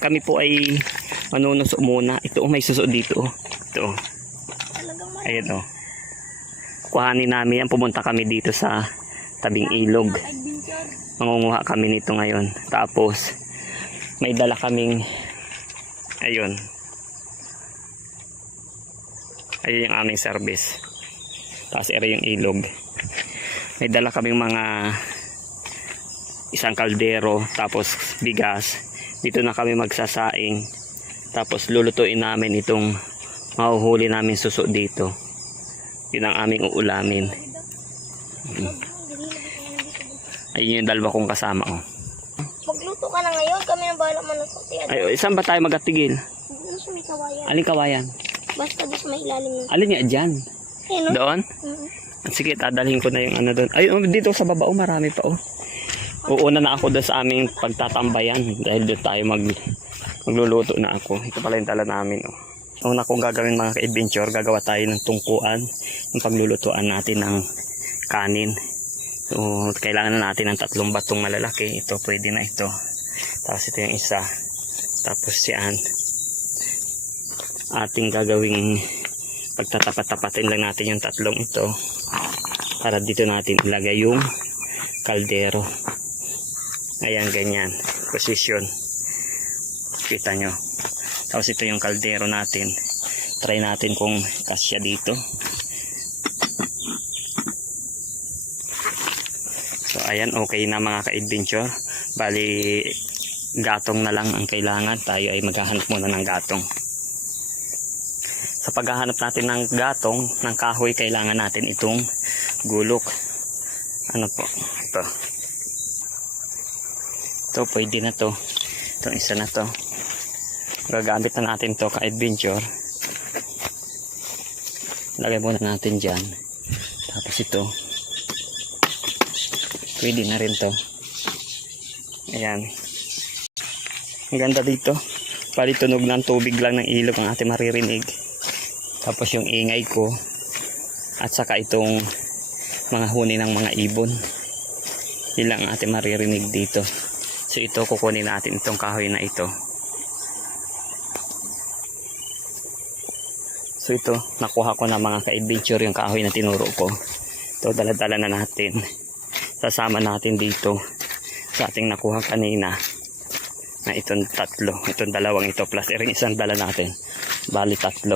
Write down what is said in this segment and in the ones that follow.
kami po ay manunuso muna. Ito may suso dito. Ito. Ayan kuhanin namin yan. Pumunta kami dito sa tabing ilog. Mangunguha kami nito ngayon. Tapos may dala kaming ayun yung aming service. Tapos ere yung ilog. May dala kaming mga isang kaldero, tapos bigas. Dito na kami magsasaing. Tapos lulutuin namin itong mahuhuli namin suso dito. Yun ang aming uulamin. Ayun yung dalawa kong kasama. Magluto ka na ngayon, kami nang bahala manusok. Ay, saan ba tayo magatigil? Doon sa may kawayan. Aling kawayan? Basta doon sa may ilalim yun. Alin nga dyan? Ayun, no? Doon? Sige, dadalhin ko na yung ano doon. Ay, dito sa baba, marami pa Uuna na ako doon sa aming pagtatambayan. Dahil doon tayo magluluto na ako. Ito pala yung dala namin. Una kong gagawin mga ka-adventure, gagawa tayo ng tungkuan. Yung paglulutuan natin ng kanin. So, kailangan na natin ng 3 batong malalaki. Ito, pwede na ito. Tapos ito yung isa. Tapos yan. Ating gagawing pagtatapat-tapatin lang natin yung 3 ito. Para dito natin ilagay yung kaldero. Ayan, ganyan. Position. Kita nyo. Tapos ito yung kaldero natin. Try natin kung kasya dito. So ayan, okay na mga ka-adventure. Bali, gatong na lang ang kailangan. Tayo ay maghahanap muna ng gatong. Sa paghahanap natin ng gatong, ng kahoy, kailangan natin itong gulok. Ano po? Ito. Ito, pwede na to. Itong isa na to. Gagamit na natin to ka-adventure. Lagay muna natin dyan. Tapos ito. Pwede na rin to. Ayan. Ang ganda dito. Pali tunog ng tubig lang ng ilog ang ating maririnig. Tapos yung ingay ko. At saka itong mga huni ng mga ibon. Yun lang ang ating maririnig dito. So ito, kukunin natin itong kahoy na ito. So ito, nakuha ko na mga ka-adventure yung kahoy na tinuro ko. Ito, dala-dala na natin. Sasama natin dito sa ating nakuha kanina na itong 3. Itong 2 ito plus ring isang dala natin. Bali 3.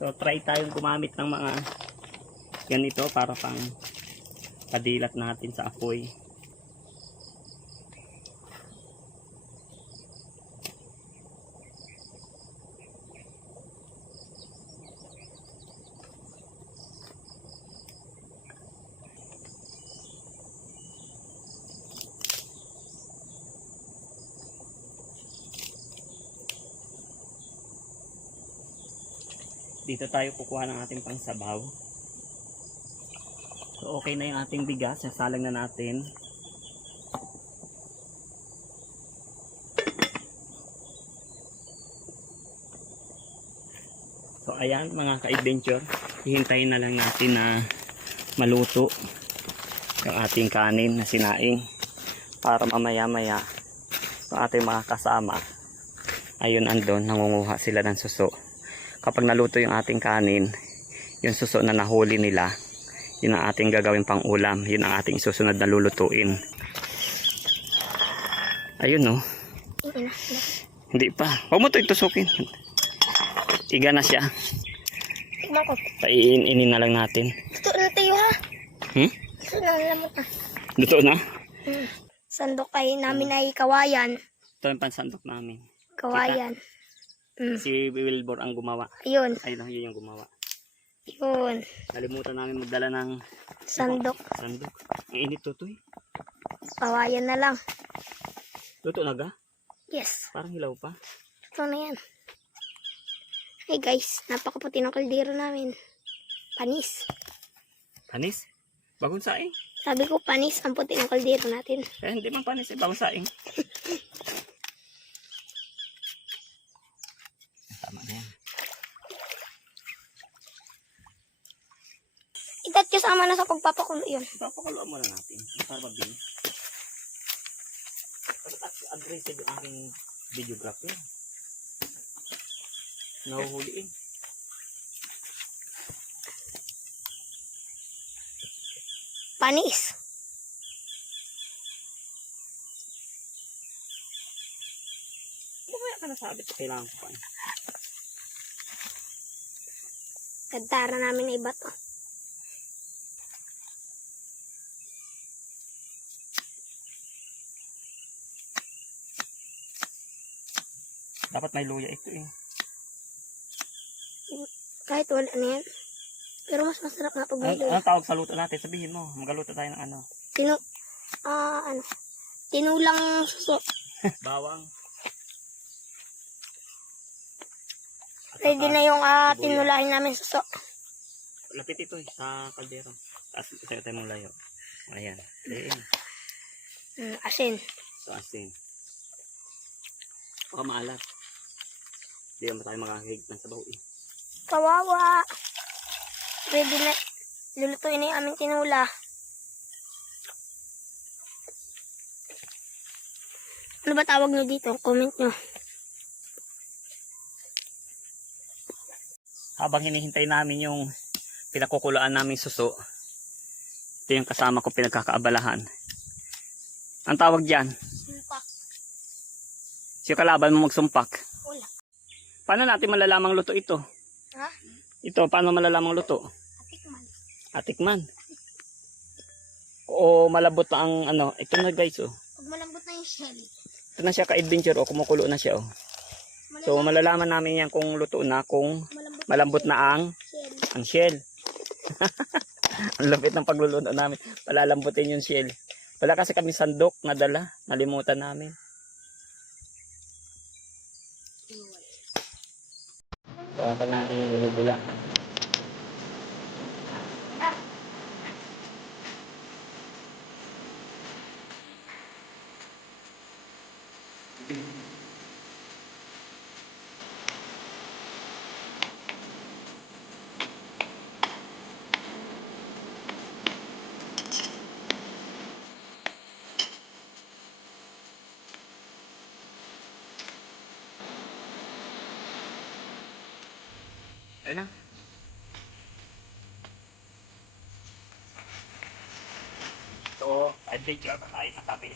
So try tayong gumamit ng mga ganito para pang padilat natin sa apoy. Dito tayo kukuha ng ating pangsabaw. So okay na yung ating bigas. Sasalang na natin. So ayan mga ka-adventure. Hihintayin na lang natin na maluto yung ating kanin na sinaing. Para mamaya-maya yung ating mga kasama ayun andon, nangunguha sila ng suso. Kapag naluto yung ating kanin, yung suso na nahuli nila, yun ang ating gagawin pang ulam. Yun ang ating susunod na lulutuin. Ayun no. Hindi pa. Huwag mo ito itusukin. Iga na siya. Tignan ko. Paiinin na lang natin. Luto na tayo ha. Luto na lamot na. Luto na? Sandok ay namin ay kawayan. Ito yung pansandok namin. Kawayan. Si Wilbur ang gumawa. Ayun. Ayun, yun yung gumawa. Yun. Nalimutan namin magdala ng Sandok. Sandok. Ang init to eh. Kawayan na lang. Luto na ga? Yes. Parang hilaw pa. Luto na yan. Hey guys, napakaputi ng kaldero namin. Panis. Panis? Bagong saing? Sabi ko panis ang puti ng kaldero natin. Eh, hindi man panis, bagong saing. Tama na yan. Itat kasama na sa pagpapakulo yun. Papakuloan muna natin. Para mabing. Aggressive yung aking videographer. Nahuhuliin. Panis. Bumaya ka nasabi ito. Kailangan ko pa. Kadtara namin na iba to. Dapat may luya ito eh. Kahit wala na yan. Pero mas masarap nga pag may luya. Anong tawag sa luto natin? Sabihin mo. Magaluto tayo ng ano. Tinulang suso. Bawang. Ready na yung tinulahin namin suso. Lapit ito eh. Sa kaldero. Tapos tayo tayo mong layo. Ayan. Ayan. Asin. So asin. Baka maalat. Hindi naman tayo makakahig ng sabaw eh. Kawawa. Ready na. Lulutuin na yung aming tinula. Ano ba tawag nyo dito? Comment nyo. Habang hinihintay namin yung pinakukulaan naming suso, ito yung kasama ko pinagkakaabalahan. Ang tawag dyan, Sumpak. si kalaban mo magsumpak. Wala. Paano natin malalamang luto ito? Ha? Ito, paano malalamang luto? Atikman. Atikman. O malabot na ang ano, ito na guys oh. Pag malambot na yung shell. Ito na siya ka-adventure o kumukulo na siya oh. So malalaman namin yan kung luto na, kung malambot na ang shell. Ang lapit ng pagluluto namin. Palalambutin yung shell. Wala kasi kami sandok na dala. Nalimutan namin. Kaya pa natin yung lulubula. Ayun na. So, adventure pa tayo sa tabi.